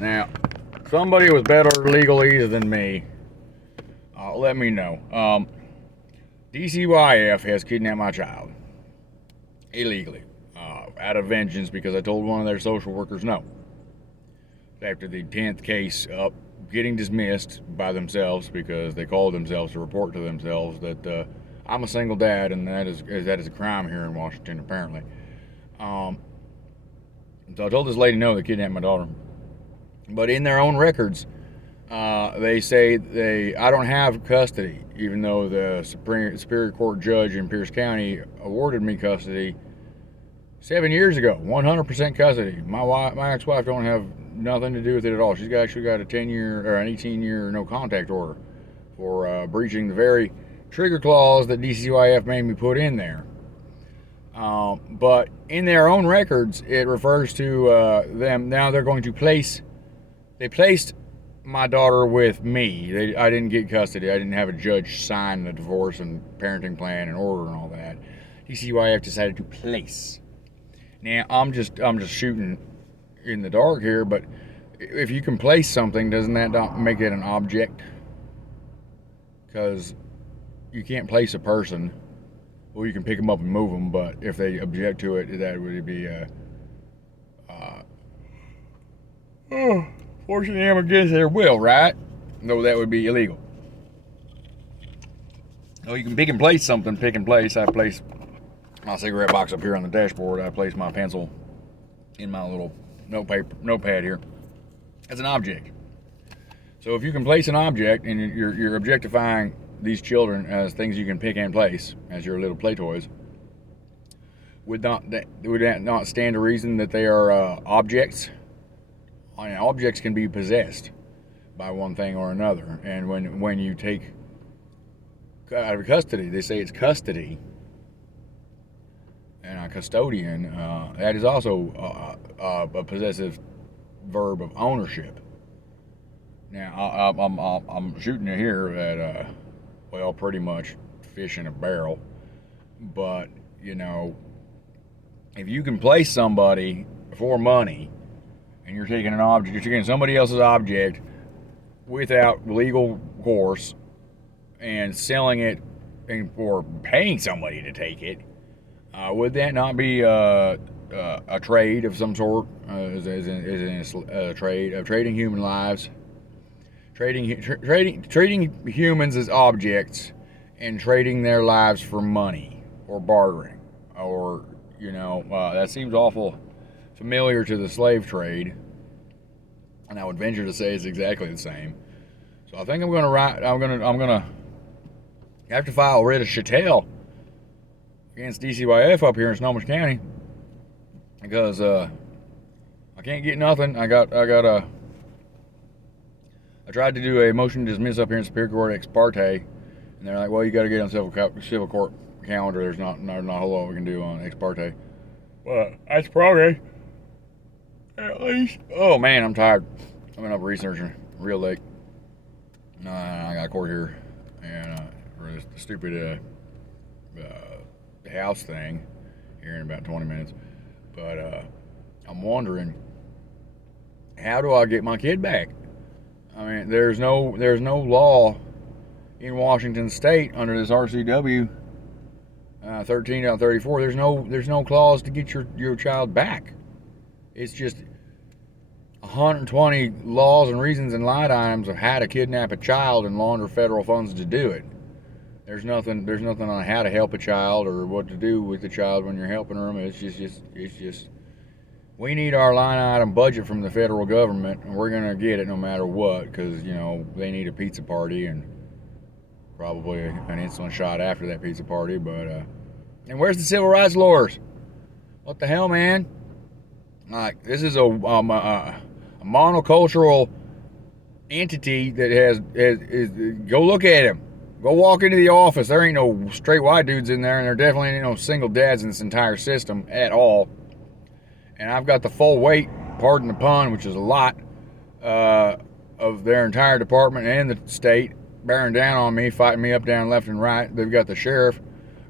Now, somebody with better legalese than me, let me know. DCYF has kidnapped my child illegally, out of vengeance because I told one of their social workers no. After the 10th case up, getting dismissed by themselves because they called themselves to report to themselves that I'm a single dad, and that is a crime here in Washington apparently. So I told this lady no, they kidnapped my daughter, but in their own records, they say I don't have custody, even though the Superior Court judge in Pierce County awarded me custody 7 years ago, 100% custody. My ex-wife don't have nothing to do with it at all. She's actually got a 10-year or an 18-year no contact order for breaching the very trigger clause that DCYF made me put in there. But in their own records, it refers to them. Now they're going to they placed my daughter with me. I didn't get custody. I didn't have a judge sign the divorce and parenting plan and order and all that. DCYF decided to place. Now I'm just shooting in the dark here, but if you can place something, doesn't that not make it an object? Because you can't place a person. Well, you can pick them up and move them, but if they object to it, that would be forcing them against their will, right? No, that would be illegal. Oh, you can pick and place something. Pick and place. I place my cigarette box up here on the dashboard. I place my pencil in my little notepad here. That's an object. So if you can place an object and you're objectifying these children as things you can pick and place as your little play toys, would that not stand to reason that they are objects? I mean, objects can be possessed by one thing or another, and when you take out of custody, they say it's custody, and a custodian, that is also a possessive verb of ownership. Now I'm shooting it here at well, pretty much fish in a barrel, but you know, if you can place somebody for money and you're taking an object, you're taking somebody else's object without legal course and selling it or paying somebody to take it, would that not be a trade of some sort? Is a trade of trading human lives, treating humans as objects, and trading their lives for money or bartering, or that seems awful familiar to the slave trade, and I would venture to say it's exactly the same. So I think I'm gonna have to file writ of chattel against DCYF up here in Snohomish County because I can't get nothing. I tried to do a motion to dismiss up here in Superior Court ex parte, and they're like, well, you got to get on civil court calendar. There's not a whole lot we can do on ex parte. Well, that's progress. At least. Oh, man, I'm tired. I've been up researching real late. I got a court here, and for the stupid house thing here in about 20 minutes. But I'm wondering, how do I get my kid back? I mean, there's no law in Washington State under this RCW 13.34. There's no clause to get your child back. It's just 120 laws and reasons and line items of how to kidnap a child and launder federal funds to do it. There's nothing on how to help a child or what to do with the child when you're helping them. It's just we need our line item budget from the federal government, and we're gonna get it no matter what, because they need a pizza party and probably an insulin shot after that pizza party. But and where's the civil rights lawyers? What the hell, man? Like, this is a monocultural entity that is go look at him. Go walk into the office. There ain't no straight white dudes in there, and there definitely ain't no single dads in this entire system at all. And I've got the full weight, pardon the pun, which is a lot, of their entire department and the state bearing down on me, fighting me up, down, left, and right. They've got the sheriff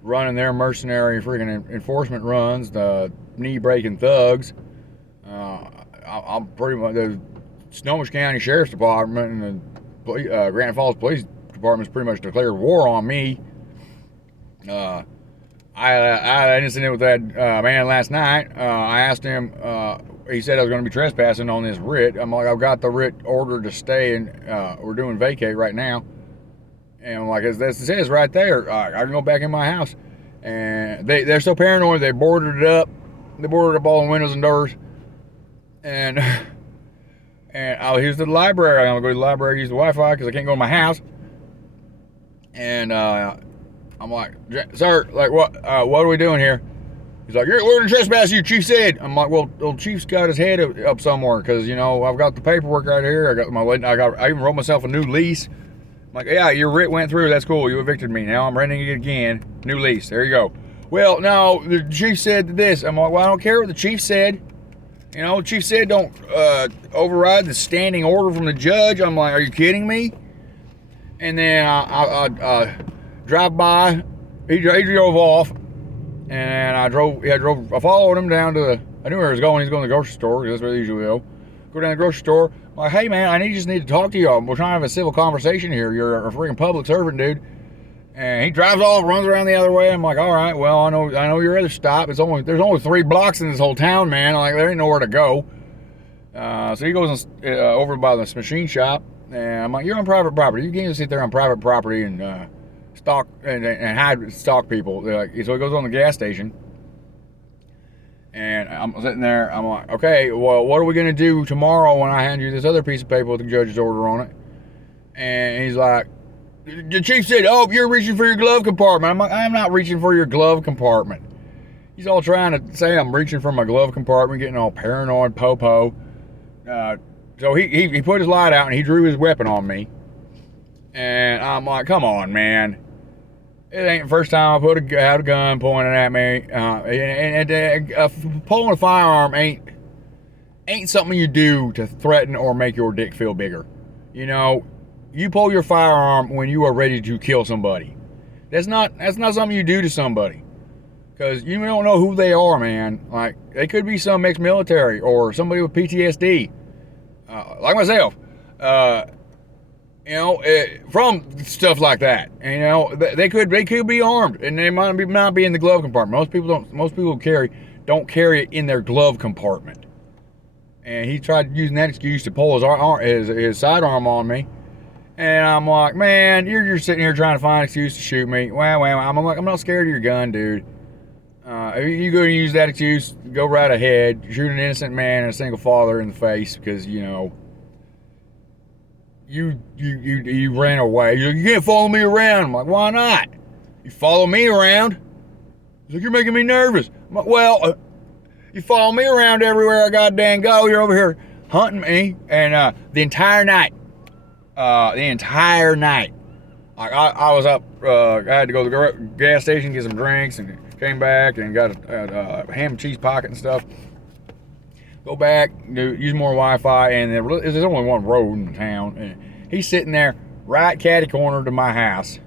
running their mercenary freaking enforcement runs, the knee-breaking thugs. I'm pretty much, Snohomish County Sheriff's Department and the Granite Falls Police Department's pretty much declared war on me. I had an incident with that man last night. I asked him, he said I was going to be trespassing on this writ. I'm like, I've got the writ order to stay, and we're doing vacate right now. And I'm like, as it says right there, I can go back in my house. And they're so paranoid, they boarded it up. They boarded up all the windows and doors. And I was to the library. I'm going to go to the library, use the Wi-Fi because I can't go to my house. And I'm like, sir, like, what are we doing here? He's like, we're going to trespass you, Chief said. I'm like, well, Chief's got his head up somewhere because, you know, I've got the paperwork right here. I even wrote myself a new lease. I'm like, yeah, your writ went through. That's cool. You evicted me. Now I'm renting it again. New lease. There you go. Well, no, the Chief said this. I'm like, well, I don't care what the Chief said. You know, the Chief said don't override the standing order from the judge. I'm like, are you kidding me? And then I drive by. He drove off, and I followed him down to I knew where he was going. He's going to the grocery store because that's where they usually go. Go down to the grocery store. I'm like, hey man, I just need to talk to you. We're trying to have a civil conversation here. You're a freaking public servant, dude. And he drives off, runs around the other way. I'm like, all right, well, I know your other stop. There's only 3 blocks in this whole town, man. Like, there ain't nowhere to go. So he goes over by this machine shop, and I'm like, you're on private property. You can't just sit there on private property and stalk and hide stalk people. So he goes on the gas station, and I'm sitting there. I'm like, okay, well, what are we gonna do tomorrow when I hand you this other piece of paper with the judge's order on it? And he's like, the Chief said, oh, you're reaching for your glove compartment. I'm like, I'm not reaching for your glove compartment. He's all trying to say I'm reaching for my glove compartment, getting all paranoid, po-po. So he put his light out and he drew his weapon on me. And I'm like, come on, man. It ain't the first time I had a gun pointed at me. Pulling a firearm ain't something you do to threaten or make your dick feel bigger. You know, you pull your firearm when you are ready to kill somebody. That's not something you do to somebody. Because you don't know who they are, man. Like, they could be some ex-military or somebody with PTSD. Like myself. From stuff like that. And, you know, they could be armed. And they might not be in the glove compartment. Most people don't carry it in their glove compartment. And he tried using that excuse to pull his sidearm on me. And I'm like, man, you're just sitting here trying to find an excuse to shoot me. Wow. I'm like, I'm not scared of your gun, dude. If you're going to use that excuse, go right ahead. Shoot an innocent man and a single father in the face because, you know, you ran away. You can't follow me around. I'm like, why not? You follow me around? He's like, you're making me nervous. I'm like, well, you follow me around everywhere I goddamn go. You're over here hunting me. And the entire night, I was up. I had to go to the gas station, get some drinks, and came back and got a ham and cheese pocket and stuff. Go back, use more Wi-Fi, and there's only one road in the town. And he's sitting there right catty corner to my house.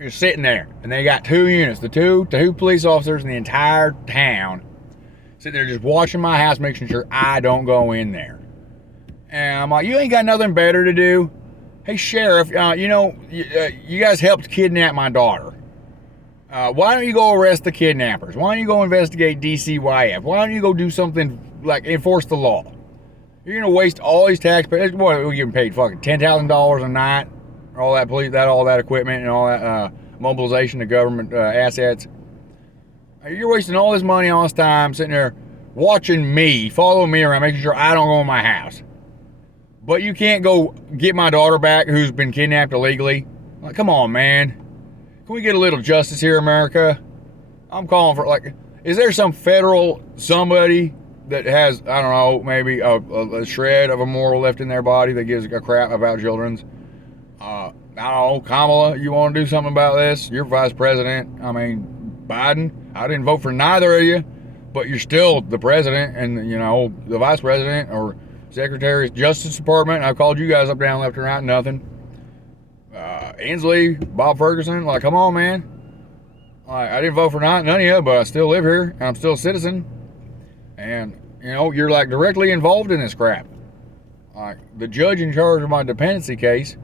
He's sitting there, and they got 2 units, the two police officers in the entire town, sitting there just watching my house, making sure I don't go in there. And I'm like, you ain't got nothing better to do? Hey, Sheriff, you guys helped kidnap my daughter. Why don't you go arrest the kidnappers? Why don't you go investigate DCYF? Why don't you go do something like enforce the law? You're going to waste all these taxpayers. What, we're getting paid fucking $10,000 a night? All that equipment and all that mobilization of government assets. You're wasting all this money, all this time, sitting there watching me, following me around, making sure I don't go in my house. But you can't go get my daughter back who's been kidnapped illegally. Like, come on, man. Can we get a little justice here, America? I'm calling for, like, is there some federal somebody that has, I don't know, maybe a shred of a moral left in their body that gives a crap about children's? I don't know, Kamala, you want to do something about this? You're vice president. I mean, Biden, I didn't vote for neither of you, but you're still the president and, you know, the vice president or Secretary of Justice Department. I've called you guys up, down, left, and right, nothing. Inslee, Bob Ferguson, like, come on, man. Like, I didn't vote for none of you, but I still live here, and I'm still a citizen. And, you know, you're, like, directly involved in this crap. The judge in charge of my dependency case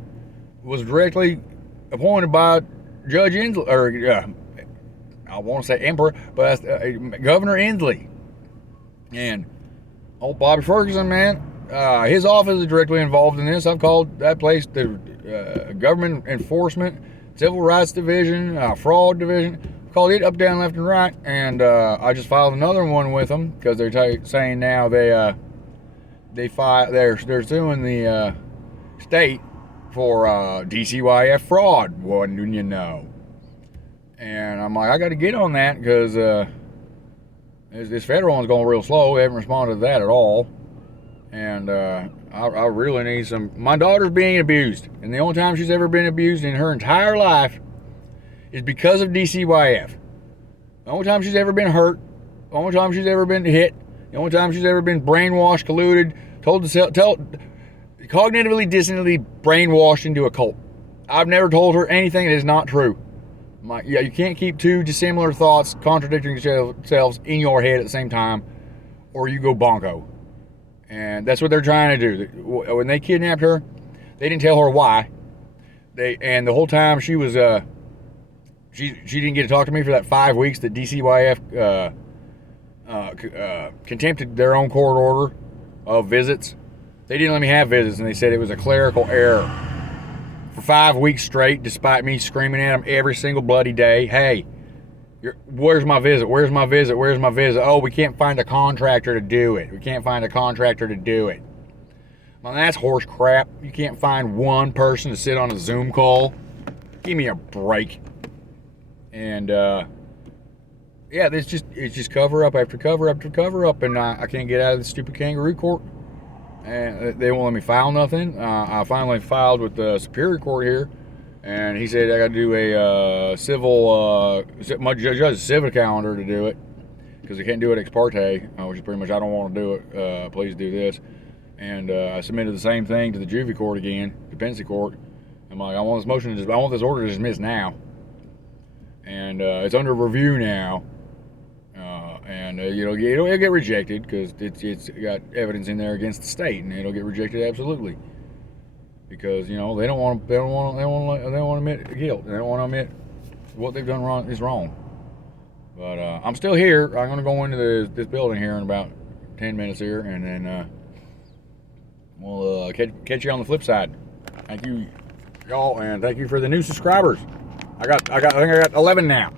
was directly appointed by Judge Inslee, or I want to say Emperor, but Governor Inslee. And old Bobby Ferguson, man, his office is directly involved in this. I've called that place the Government Enforcement, Civil Rights Division, Fraud Division. I've called it up, down, left, and right. And I just filed another one with them because they're saying now they're suing the state for DCYF fraud. Wouldn't you know? And I'm like, I got to get on that because this federal one's going real slow. They haven't responded to that at all. And I really need some. My daughter's being abused, and the only time she's ever been abused in her entire life is because of DCYF. The only time she's ever been hurt, the only time she's ever been hit, the only time she's ever been brainwashed, colluded, told to cognitively dissonantly brainwashed into a cult. I've never told her anything that is not true. You can't keep two dissimilar thoughts contradicting themselves in your head at the same time, or you go bonko. And that's what they're trying to do. When they kidnapped her, they didn't tell her why. And the whole time she was, she didn't get to talk to me for that 5 weeks that DCYF contempted their own court order of visits. They didn't let me have visits, and they said it was a clerical error. For 5 weeks straight, despite me screaming at them every single bloody day, hey, where's my visit? Where's my visit? Where's my visit? Oh, we can't find a contractor to do it. We can't find a contractor to do it. Well, that's horse crap. You can't find one person to sit on a Zoom call. Give me a break. And, yeah, it's just cover up after cover up after cover up, and I can't get out of the stupid kangaroo court. And they won't let me file nothing. I finally filed with the Superior Court here, and he said I got to do a my judge has a civil calendar to do it because I can't do it ex parte, which is pretty much I don't want to do it. Please do this. And I submitted the same thing to the juvie court again, dependency court. I'm like, I want this order dismissed now, and it's under review now. And it'll get rejected because it's got evidence in there against the state, and it'll get rejected absolutely because they don't want to admit guilt. They don't want to admit what they've done wrong is wrong. But I'm still here. I'm going to go into this building here in about 10 minutes here, and then we'll catch you on the flip side. Thank you, y'all, and thank you for the new subscribers. I think I got 11 now.